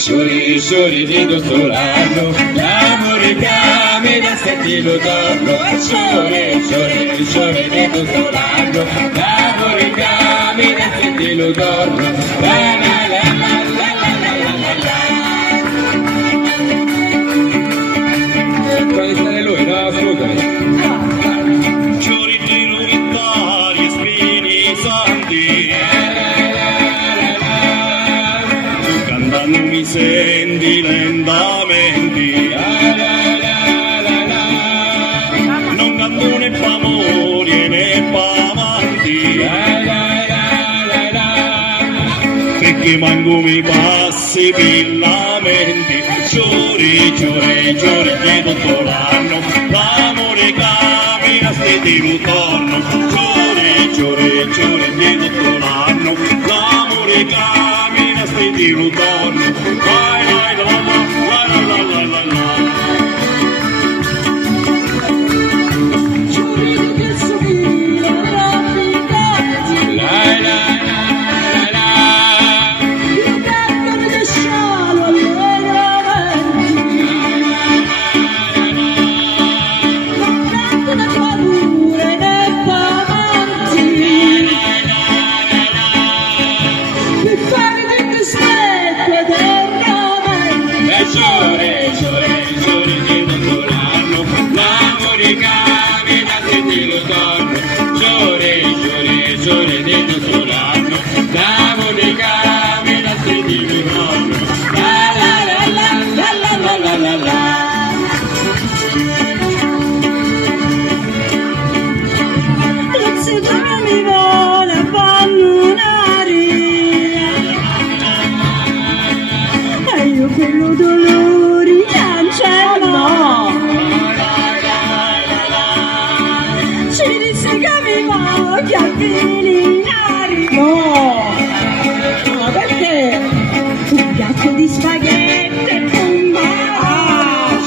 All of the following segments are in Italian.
Sciori, sciori di tutto l'anno, l'amore che mi dà sentito torno. Sciori, sciori, sciori di tutto l'anno, l'amore che mi dà sentito torno. La la la la la la la la la. Può essere lui, no? Scusami. Sciori di lumitari e spini santi, cantando mi senti lentamente. Non canto né p'amori né p'amanti, perché manco mi passi per la mente. Giuri, giuri, giuri di tutto l'anno, l'amore camina di torno. Giuri, giuri, giuri di tutto l'anno, l'amore camina di torno. Vai, vai, la la la la la la la. Giuri che somiglio trafficanti, La la la la la. che cantano di scialo allenamenti, non cantano paure né pamanti, per fare del rispetto eternamente. Giuri, giuri, giuri di tutto l'anno, l'amore camina sentilo torno. Giuri, giuri, giuri di tutto l'anno, l'amore camina sentilo torno. La la la la la la la la la. Non si mi vuole abbandonare, e io quello dolore cancello. Ci disse che mi voglio avvelenare. No, no, perché? Un piatto di spaghetti e bomba.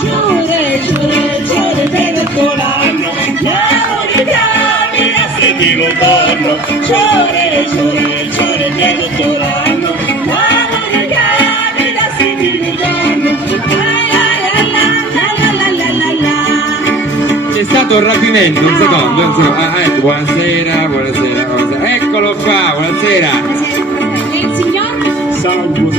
Giure, giure, giure per tutto l'anno, l'amore camina Sentilo torno. giure, giure, giure per tutto l'anno, l'amore camina sentilo torno. C'è stato un rapimento, un secondo, un secondo. Ah, ecco, buonasera, buonasera, buonasera. Eccolo qua, buonasera. Il signor? Salvo,